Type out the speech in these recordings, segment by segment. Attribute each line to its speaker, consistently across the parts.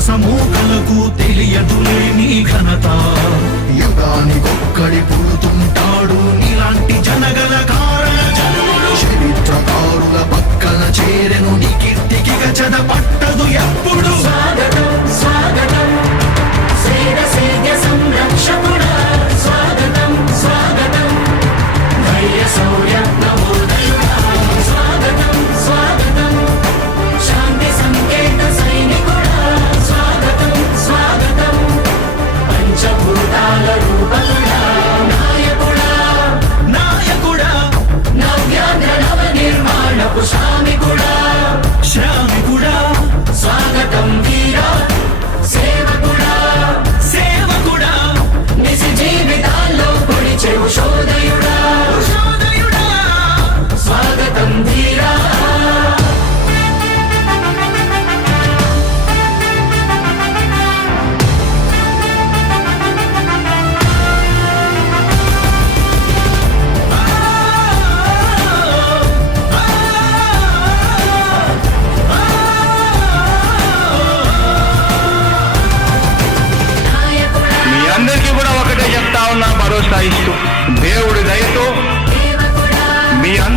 Speaker 1: సమూకలకు తెలియదులే నీ ఘనత. యుగానికొక్కడి పుడుతుంటాడు నీలాంటి జనగల కారణ. జన్ముడు చరిత్రకారుల పక్కన చేరెను నీ కీర్తికి గచద పట్టదు ఎప్పుడు.
Speaker 2: స్వాగతం స్వాగతం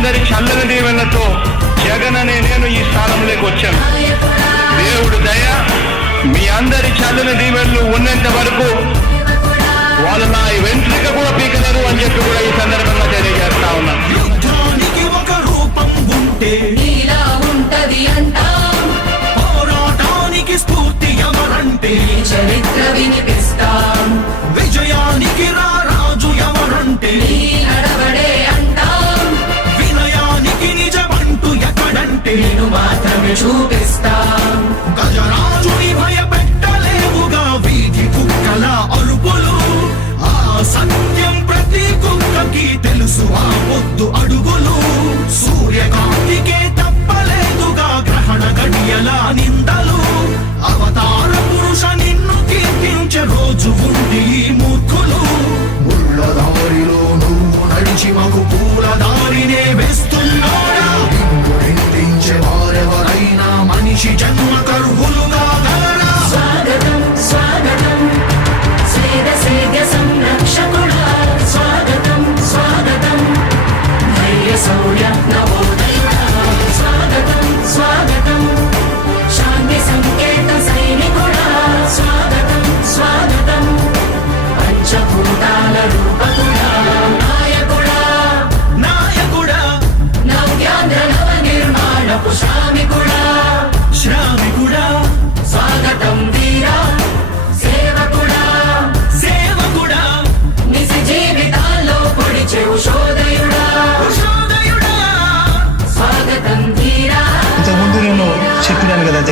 Speaker 3: అందరి చల్లని దీవెనతో జగన్ అనే నేను ఈ స్థానంలోకి వచ్చాను. దేవుడు దయ మీ అందరి చల్లని దీవెనలు ఉన్నంత వరకు వాళ్ళు నా వెంట్రిక కూడా పీకలేరు అని చెప్పి కూడా ఈ సందర్భంగా తెలియజేస్తా ఉన్నాను.
Speaker 1: ఎక్కడంటే
Speaker 2: నేను మాత్రమే చూపిస్తా.
Speaker 1: గజరాజుని భయపెట్టలేవుగా వీధి కుక్కల అరుపులు. ఆ సత్యం ప్రతి కుక్కకి తెలుసు ఆ పొద్దు అడుగులు.
Speaker 4: సూర్యకా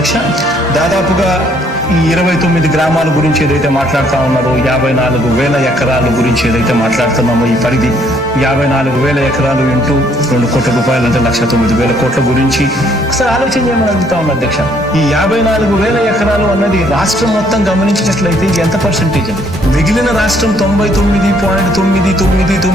Speaker 4: అధ్యక్ష దాదాపుగా ఈ ఇరవై తొమ్మిది గ్రామాల గురించి ఏదైతే మాట్లాడుతా ఉన్నారో యాభై నాలుగు వేల ఎకరాల గురించి ఏదైతే మాట్లాడుతున్నామో ఈ పరిధి యాభై నాలుగు వేల ఎకరాలు ఇంటూ రెండు కోట్ల రూపాయలు అంటే లక్ష తొమ్మిది వేల కోట్ల గురించి ఒకసారి ఆలోచన చేయమని అడుగుతా ఉన్నా అధ్యక్ష. ఈ యాభై నాలుగు వేల ఎకరాలు అన్నది రాష్ట్రం మొత్తం గమనించినట్లయితే ఎంత పర్సెంటేజ్ అండి మిగిలిన రాష్ట్రం తొంభై తొమ్మిది పాయింట్ తొమ్మిది తొమ్మిది తొమ్మిది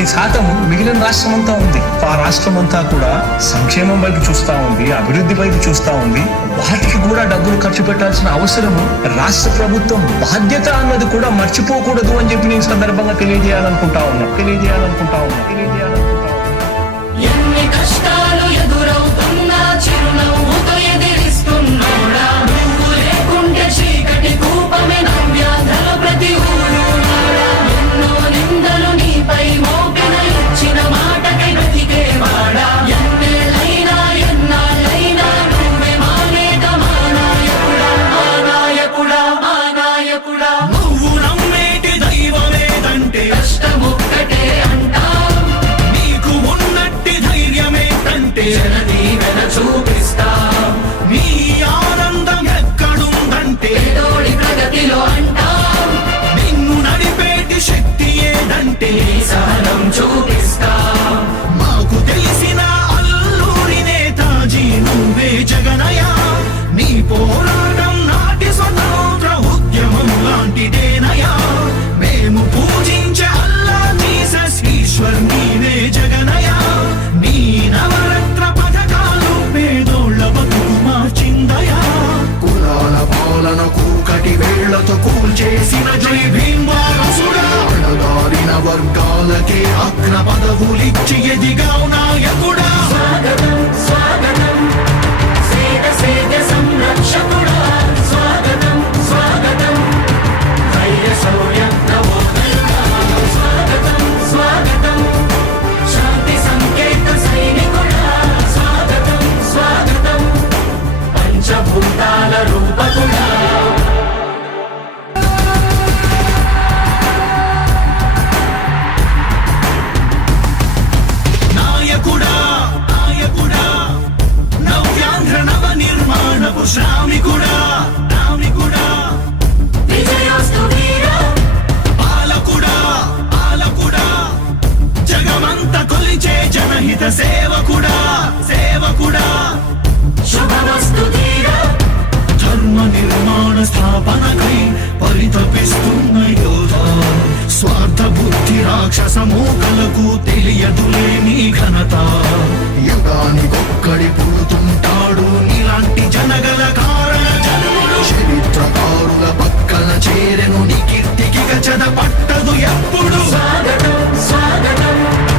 Speaker 4: తొమ్మిది శాతం మిగిలిన రాష్ట్రం అంతా ఉంది. ఆ రాష్ట్రం అంతా కూడా సంక్షేమం వైపు చూస్తా ఉంది అభివృద్ధి వైపు చూస్తా ఉంది. వాటికి కూడా డబ్బులు ఖర్చు పెట్టాల్సిన అవసరము రాష్ట్ర ప్రభుత్వం బాధ్యత అన్నది కూడా మర్చిపోకూడదు అని చెప్పి నేను ఈ సందర్భంగా తెలియజేయాలనుకుంటా ఉన్నా. తెలియజేయాలనుకుంటా ఉన్నా. తెలియజేయాలనుకుంటా
Speaker 2: స్వప్న పదవులిచ్చి ఎదిగా పెద్ద సేవకుడా సేవకుడా. శుభవస్తు నిర్మాణ
Speaker 1: స్థాపనకై పరితపిస్తున్న యోధ.
Speaker 2: స్వార్థ బుద్ధి
Speaker 1: రాక్షస మూకలకు తెలియదు లేని ఘనత యుగానికొక్కడి పుడుతుంటాడు నీలాంటి జనగల కారణ జనములు. చరిత్రకారుల పక్కన చేరెను నీ కీర్తికి గచద పట్టదు ఎప్పుడు.
Speaker 2: స్వాగతం స్వాగతం.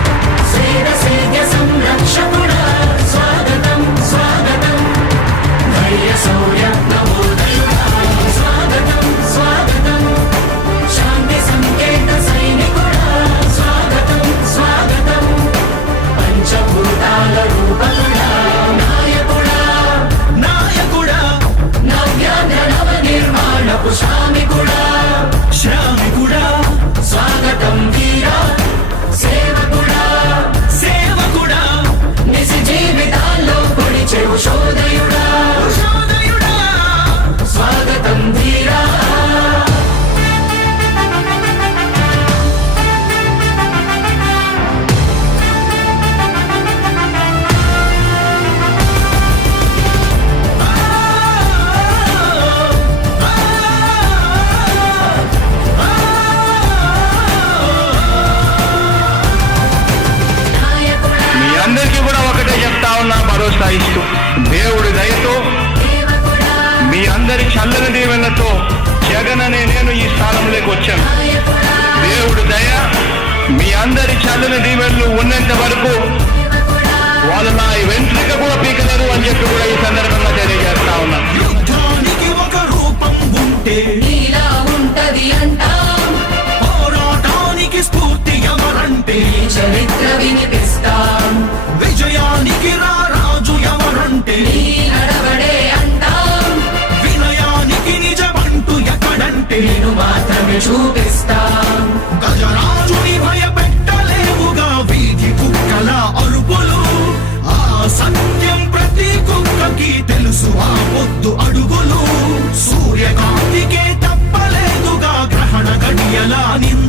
Speaker 3: భరోసా దేవుడి దయతో మీ అందరి చల్లని దీవెనతో జగన్ అనే నేను ఈ స్థానంలోకి వచ్చాను. దేవుడి దయ మీ అందరి చల్లని దీవెనలు ఉన్నంత వరకు వాళ్ళు నా వెంట్రిక కూడా పీకలేరు అని చెప్పి కూడా ఈ సందర్భంగా తెలియజేస్తా ఉన్నాను.
Speaker 2: నేను
Speaker 1: చూపిస్తా. గజరాజుని భయపెట్టలేవుగా
Speaker 2: వీధి కుక్కల అరుపులు.
Speaker 1: ఆ సత్యం ప్రతి కుక్కకి
Speaker 2: తెలుసు ఆ పొద్దు
Speaker 1: అడుగులు. సూర్యకాంతికే తప్పలేదుగా
Speaker 2: గ్రహణ గడియలా నింద